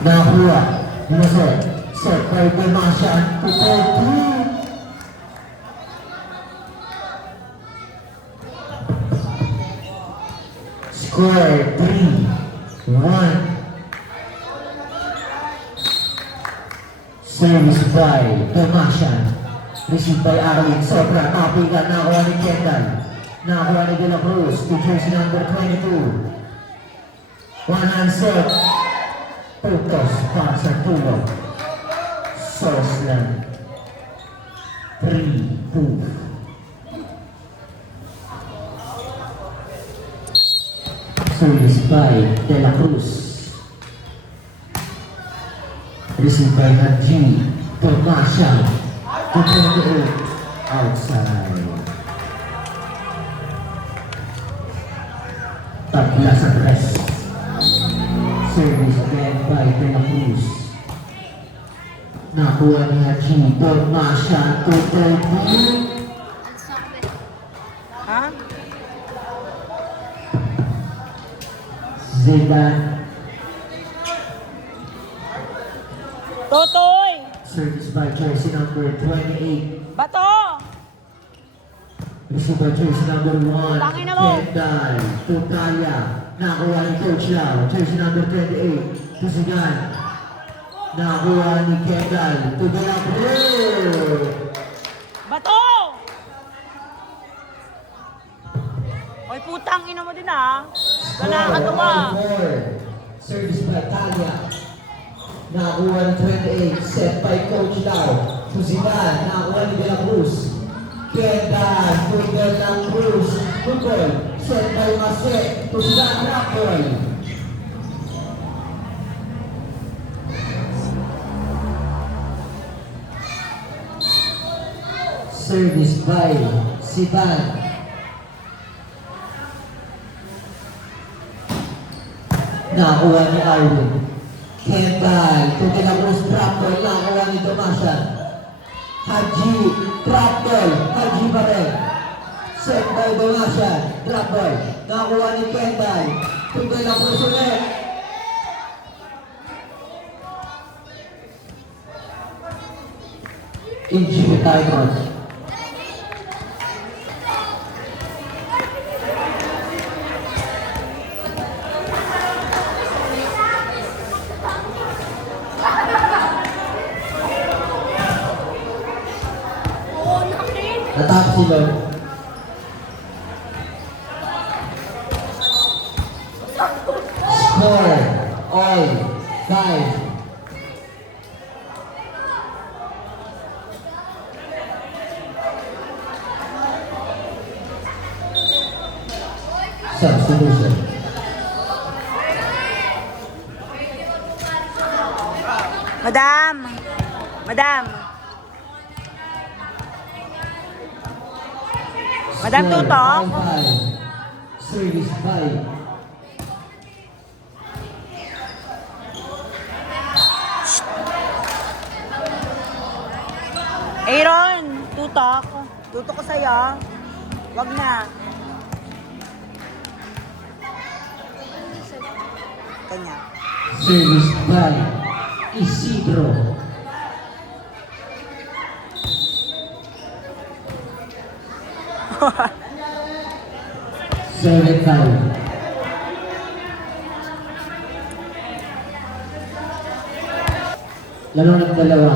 Nakuha. Lumusot. Set by Demasian. Pupetu. Score 3-1. Service by Demasian. Received by Arlene. Sobra. Tapigan. Nakuha ni Kendall. Nakuha ni De La Cruz. To jersey number 22. One hand set. Putos para sa tulog. Soslan. 3-2. Service by De La Cruz. Received by Haji. Demasian. To 28. Outside. Tabla sa press. Service led by De La Cruz. Nakuha ni Haji. Demasian to 30. Ha? Zidane. Totoy! Service by jersey number 28. Bato! Received by jersey number 1. Tangin na mo! Kendall. To Talia. Nakuha ni Coach Lau. Jersey number 28. To Zidane. Nakuha ni Kendall. To De La Cruz. Bato! Hoy, putang ina mo din ha. Wala ka tuwa. Service by Talia. Nakuha ni 28. Set by Coach Lau. To Zidane. Nakuha ni De La Cruz. Kendall. To De La Cruz. Good ball. Set by Mase. To Zidane. Rapoy. Service by Zidane. Nakuha ni Arwin. Kendall. To De La Cruz. Drop ball. Nakuha ni Demasian. Haji. Drop ball. Haji pa rin. Set by Demasian. Drop ball. Nakuha ni Kendall. To De La Cruz ulit. Injury timeout. Natapos sila. Score all 5. Substitution. Madam! Madam! Madam Score Tutok? 5. Service by Aaron! Tutok! Tutok ko sa'yo. Wag na. Kanya. Service by Isidro. Seven five. Laro ng dalawa.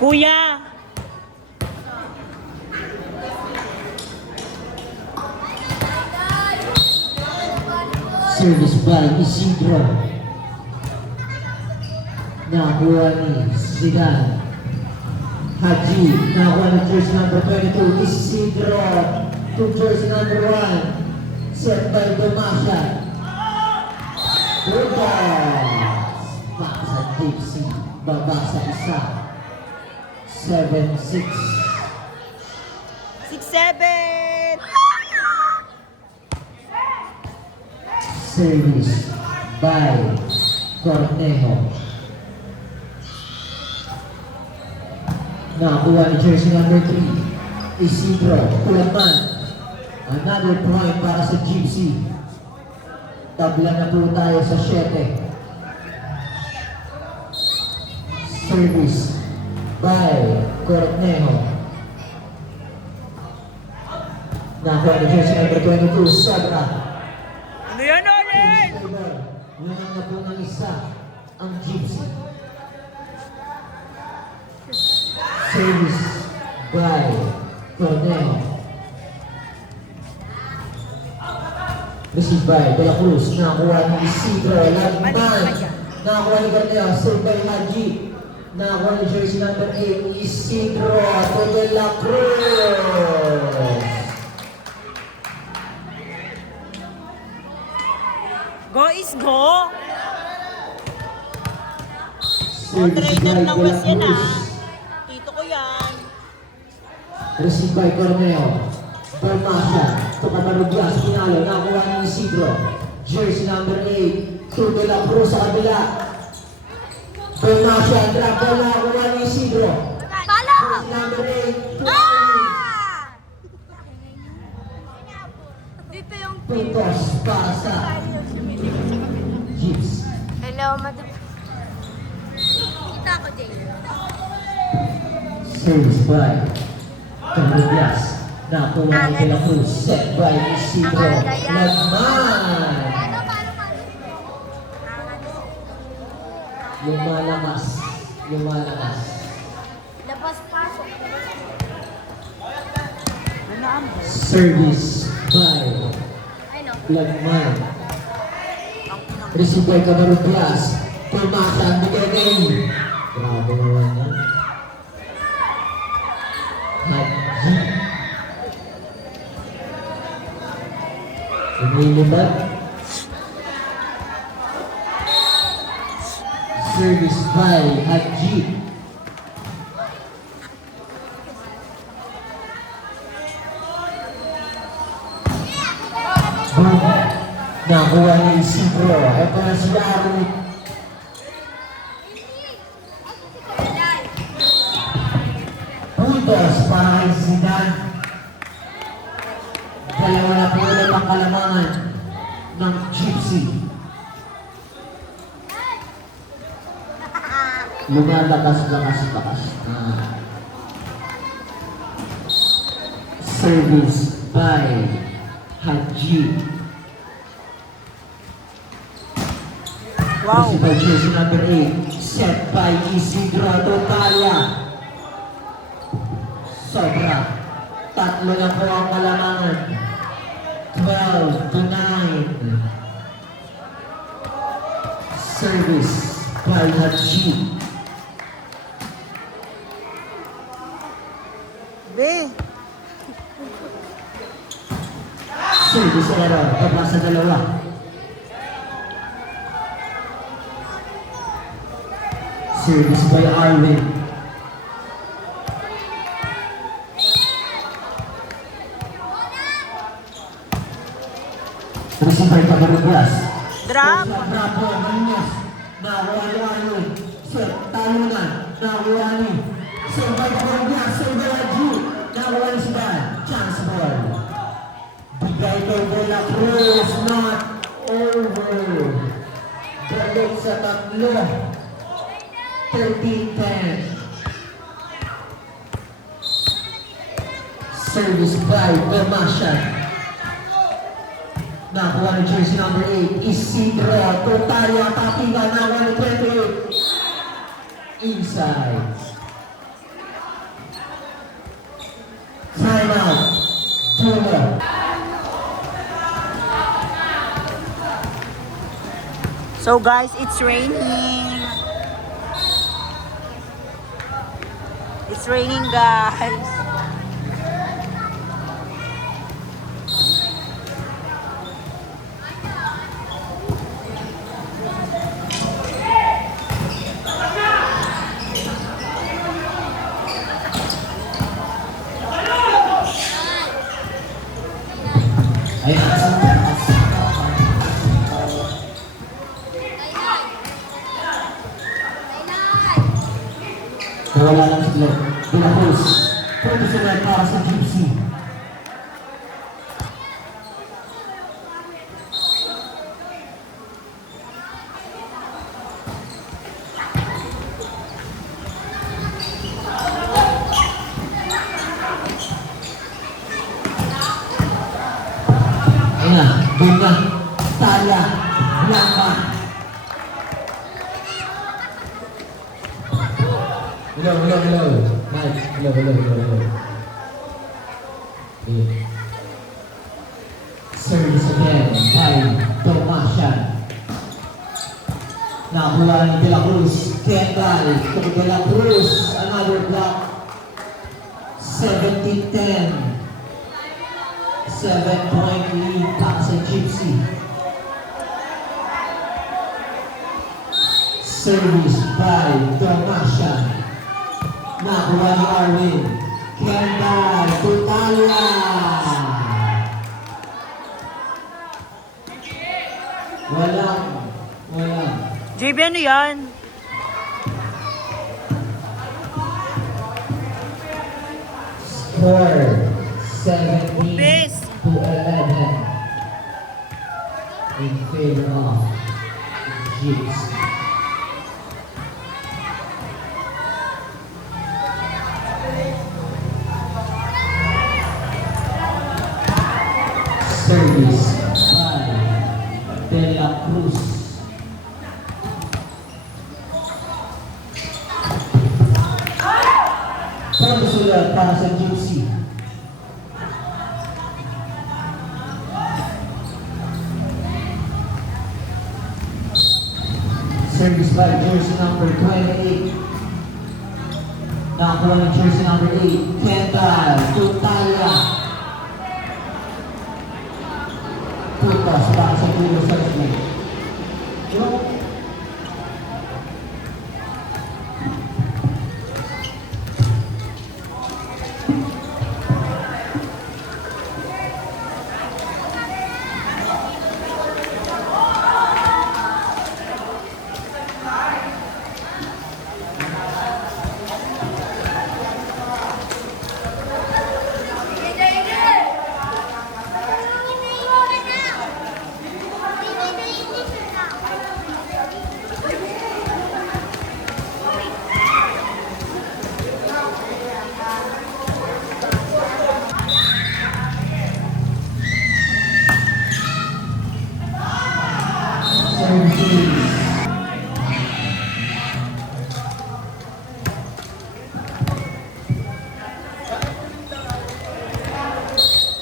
Kuya! Service by Isidro. Nakuha ni Zidane. Haji. Nakuha ni jersey number 22. Isidro. To jersey number 1. Set by Demasian. Good balls. Back sa deep sea. Baba sa isa. 7-6. 6-7! Service by Cornejo. Nakakuha ni jersey number 3, Isidro Tulaman. Another point para sa Gypsy. Tabla na po tayo sa 7. Service by Cornejo. Nakakuha ni jersey number 22, Sobra. Ano yan, Alin? Lumang na po ng isa ang Gypsy. Service by Cornejo. Received by De La Cruz. Nakakuha ni Isidro Lagman. Nakakuha ni Cornejo. Saved by Haji. Nakakuha ni jersey number 8, Isidro De La Cruz. Go is go. Service Trainer by ng De La West yan Cruz. ah. Tito ko yan. Received by Cornejo. Bermasha. Tukataruglas. Pinalo. Nakakuha ni Isidro. Jersey number 8. To De La Cruz sa kabila. Bermasha. Drop ball. Nakakuha ni Isidro. Jersey number 8. Dito yung Puntos para sa Jeeps. hello, madam. Kita ko, Jay. Service by Carlos. Nakuha ni De La Cruz. Set by Isidro Lagman. Yung malakas. Yung malakas. Labas-pasok. Service by Ano? Lagman. Received by Camaruglas. Pumasa ang bigay. Grabe naman yan. Haji. Umilibat. Service by Haji. Nakuha ni Isidro. Ito na si Aaron. Puntos para kay Zidane. Dalawa na po ulit ang kalamangan ng Gypsy. Lumalakas. Service by Haji. Wow. Received by jersey number 8. Set by Isidro Totalia. Sobra. Tatlo na po ang kalamangan. 12-9. Service by Haji. Be. Service error. Baba sa dalawa. Service by Arwin. Received by Camaruglas. Drop. Bravo, Marinas. Nakuha ni Arwin. Set, talunan. Nakuha ni. Save by Camaruglas. Save by Haji. Nakuha ni Zidane. Chance ball. Bigay kay De La Cruz. Not over. Balik sa tatlo. 13-10. Service by Bermasha. Nakuha ni jersey number 8, Isidro Totalia. Patinga. Nakuha ni 28. Inside. Time out. Dulo. So guys, it's raining. It's raining, guys. Wala lang sila. De La Cruz. Pwede sila para sa Gypsy. Ayun na, bunga, tala, lamba. Hello. Mike, hello. Okay. Service again by Tomasian. Nakuha ni De La Cruz. Kendall to De La Cruz. Another block. 17-10. 7-point lead para sa Gypsy. Service by Tomasian. Nakuha ni Arwin. Kendall to Talia. Walang. JB, ano yan? Score 17 Base. to 11 in favor of Gypsy. Service by De La Cruz. Pagsulat para sa Gypsy. Service by jersey number 28. Nakakuha ng jersey number 8. Kendall Tutala. Tutas para sa Blue Sergeant.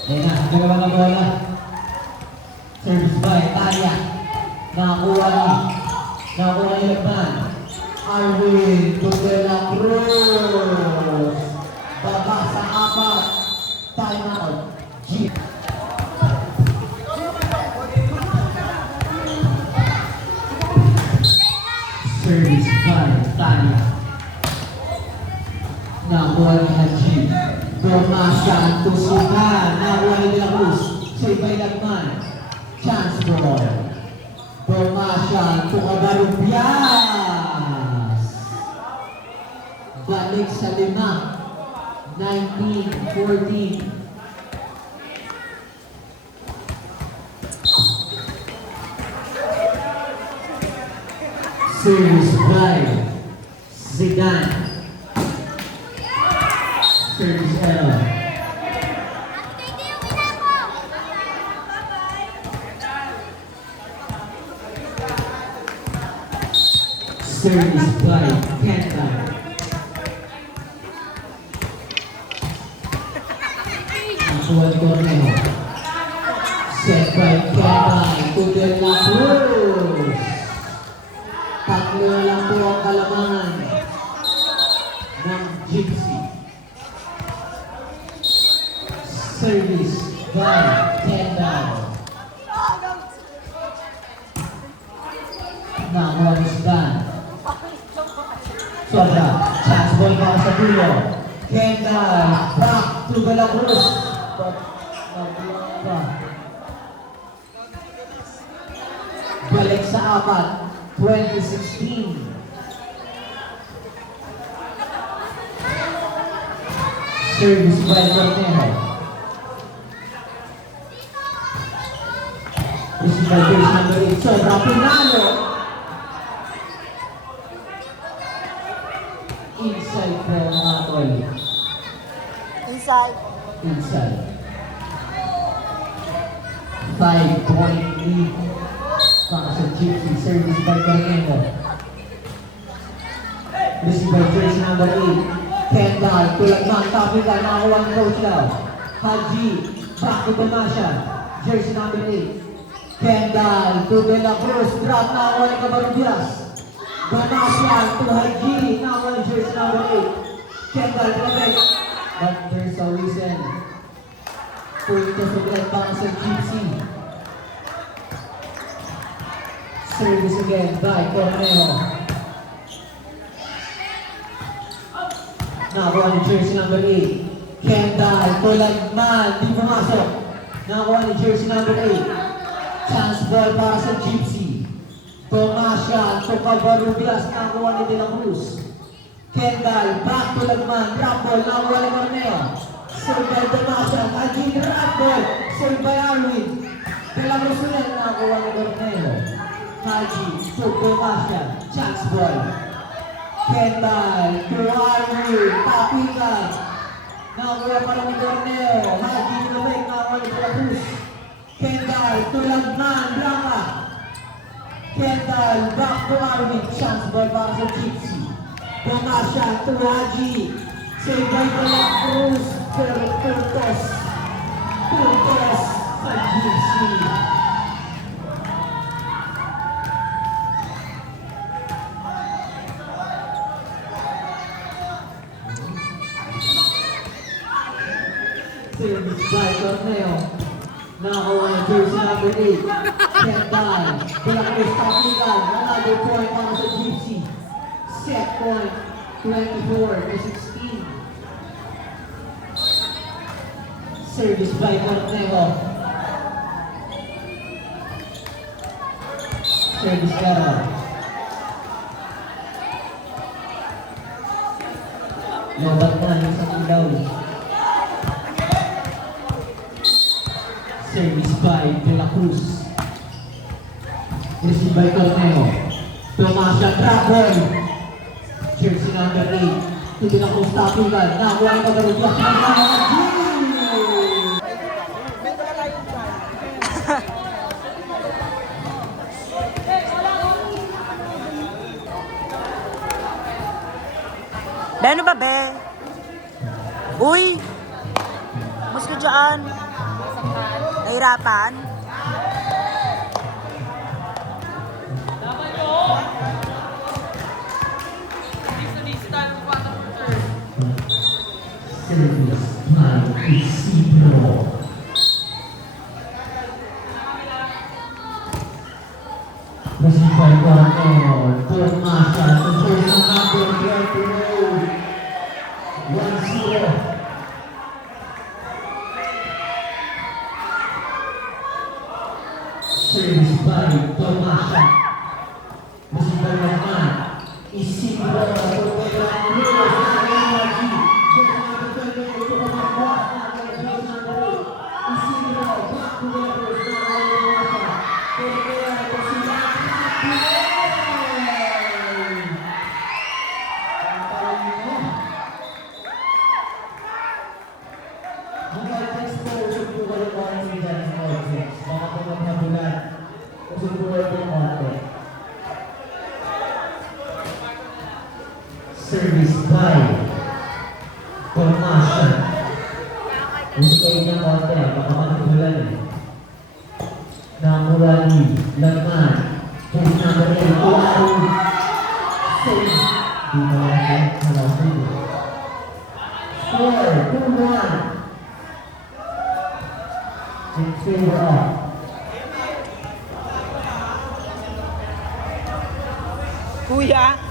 Ayan na, dalawa na bola. Service by Talia. Nakakuha ni Lagman. Arwin to De La Cruz. Baba sa 4. Time out. G. Service by Talia. Nakakuha ni Haji. Tomasian to Sugan. Nakakuha ni De La Cruz. Save by Lagman. Chance ball. Tomasian to Cabarubias. Balik sa 5. 19-14. Service by Zidane. Service error. Service by Kendall. Nasuhan ko na yun. Set by Kendall to De La Cruz. Tatlo na lang po ang kalamangan ng Gypsy. Service by Kendall. Nakuha ni Sudan. Sobra. Chance ball para sa dulo. Kendall. Back to De La Cruz. But nagbuwang pa. Balik sa 4. 2016. Service by Cornejo. This is by base number 8. Sobra pinalo. Inside po mga tol. Inside. Inside. 5-point lead para sa Gypsy. Service by Cornejo. This is by jersey number 8. Kendall, tulagman, copy ka, nakakuha ng coach daw. Haji, back to Damasha. Jersey number 8. Kendall, to De La Cruz, drop, nakakuha ng Cabarubias. Damasha, to Haji, nakakuha ng jersey number 8. Kendall, traffic. But there's a reason. Puntos ulit para sa Gypsy. Service again by Cornejo. Nakakuha ni jersey number 8. Kendall, tulagman, di pumasok. Nakakuha ni jersey number 8. Chance ball para sa Gypsy. Tomasha, to Cabarubias, nakakuha ni De La Cruz. Kendall, back tulagman, drop ball, nakakuha ni Corneo. Serve by Tomasha, again drop ball, serve by Arwin. De La Cruz ulit, nakakuha ni Corneo. Haji, to Tomasha, chance ball. Kendall, to Arwin, tapikan. Nakakuha pa lang ni Corneo. Haji, nabay, nakakuha ni De La Cruz. Kendall, tulagman, Blanca. Kendall, back to Arwin, chance ball para sa Gypsy. Tomasha, to Haji. Save by De La Cruz, pero Puntos. Puntos sa Gypsy. Service by Corneo. Nakakuha ng jersey number 8. Kendall. De La Cruz tapikan. Another point para sa Gypsy. Set point. 24-16. Service by Corneo. Service error. Lobat na yung sa ilaw. Service by De La Cruz. Receive by Corneo. Tomasha, trap ball. Jersey number 8. Hindi na kung tapikan. Nakakuha ng Cabarubias. Be, ano ba, be? Uy! Mas ka dyan. Nahirapan? Service by Isidro. Receive by Corneo. Tomasha, the jersey number 20. 1-0. Service by Tomasha. Receive by Rahman. Isidro. Service by Tomasha. Gusto kayo niya konti, baka matutulan eh. Namurali, Lagman, Jersey number 8, Tuaro. Save. Di ba lang halawin eh. Score, 2-1. In favor of Kuya?